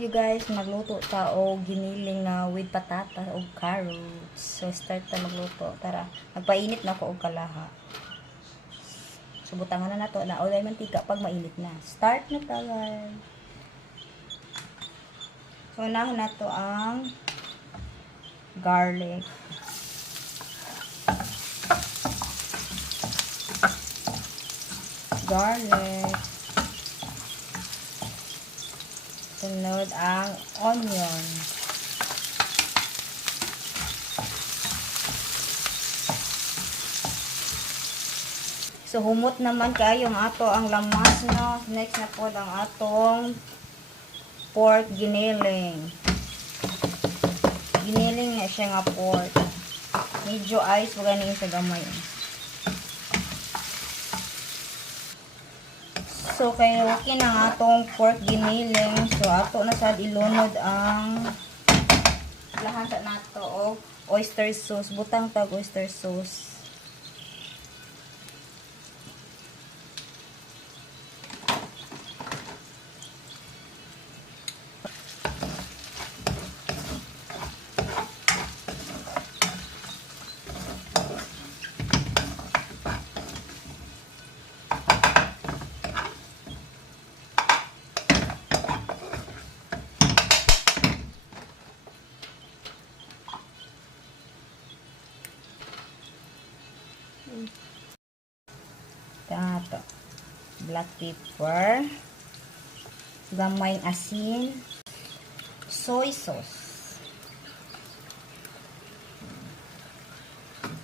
you guys, magluto ta og giniling na with patata og carrots. So start ta magluto. Tara, magpainit na ko og kalaha. So butangan na nato na ulay mantika pag mainit na. Start na ta guys. So unahin nato ang garlic. Sunod ang onion. So humot naman kayo ang ato ang lamas, no. Next na po ang atong pork giniling. Giniling na siya nga pork. Medyo ice wag ganing sa gamay. So, kaya okay na nga itong pork giniling. So, ato na sad ilunod ang lahasa nato o oyster sauce. Butang tag oyster sauce. Ito, black pepper, gamayng asin, soy sauce.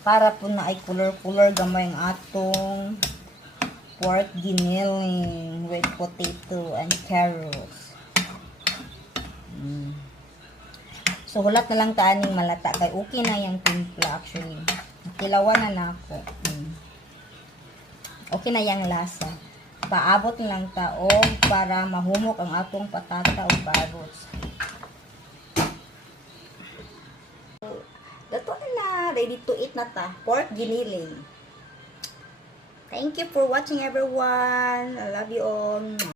Para po na ay color-color gamay ang atong pork giniling with potato and carrots. So, hulat na lang taaning malata. Kay okay na yung timpla actually. Kilawan na na ako. Okay na yung lasa. Paabot lang taog para mahumok ang atong patata o carrots. Dato na. Ready to eat na ta. Pork giniling. Thank you for watching everyone. I love you all.